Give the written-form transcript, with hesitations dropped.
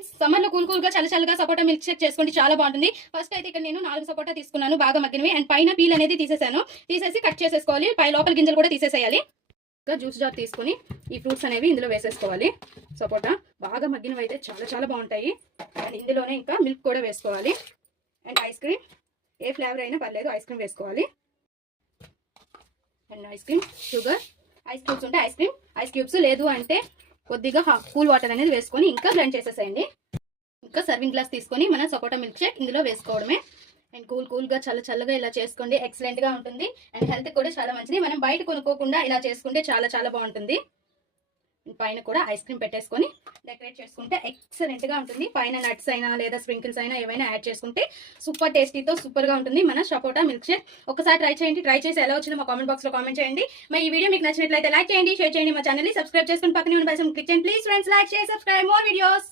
Friends, summer లో cool గా చల్లగా సపోటా మిల్క్ షేక్ చేసుకోండి, చాలా బాగుంటుంది. ఫస్ట్ అయితే ఇక్కడ నేను 4 సపోటా తీసుకున్నాను, బాగా మగ్గినవి. అండ్ పైన పీల్ అనేది తీసేసి కట్ చేసేసుకోవాలి. పై లోపల గింజలు కూడా తీసేసేయాలి. ఇంకా జ్యూస్ జార్ తీసుకొని ఈ ఫ్రూట్స్ అనేవి ఇందులో వేసేసుకోవాలి. సపోటా బాగా మగ్గినవి అయితే చాలా బాగుంటాయి. అండ్ ఇందులోనే ఇంకా మిల్క్ కూడా వేసుకోవాలి. And ice cream, A flavour అయినా పర్లేదు, ఐస్ క్రీమ్ వేసుకోవాలి. And ice cream, sugar, ice cubes ఉంటే ఐస్ క్యూబ్స్, లేదు అంటే కొద్దిగా కూల్ వాటర్ అనేది వేసుకొని ఇంకా బ్లెండ్ చేసేసేయండి. ఇంకా సర్వింగ్ గ్లాస్ తీసుకొని మన సపోటా మిల్క్ షేక్ ఇందులో వేసుకోవడమే. అండ్ కూల్గా చల్లగా ఇలా చేసుకోండి, ఎక్సలెంట్ గా ఉంటుంది. అండ్ హెల్త్ కూడా చాలా మంచిది. మనం బయట కొనుక్కోకుండా ఇలా చేసుకుంటే చాలా బాగుంటుంది. పైన కూడా ఐస్ క్రీమ్ పెట్టేసుకొని డెకరేట్ చేసుకుంటే ఎక్సలెంట్ గా ఉంటుంది. పైన నట్స్ అయినా లేదా స్ప్రింకిల్స్ అయినా ఏవైనా యాడ్ చేసుకుంటే సూపర్ టేస్టీతో సూపర్ గా ఉంటుంది మన సపోటా మిల్క్ షేక్. ఒకసారి ట్రై చేయండి. ట్రై చేసి ఎలా వచ్చిందో మా కామెంట్ బాక్స్ లో కామెంట్ చేయండి. మరి ఈ వీడియో మీకు నచ్చినట్లయితే లైక్ చేయండి, షేర్ చేయండి, మా ఛానల్ ని సబ్స్క్రైబ్ చేసుకుని పక్కనే ఉన్న బెల్ సింబల్ క్లిక్ చేయండి. Please friends, like, share, subscribe more videos.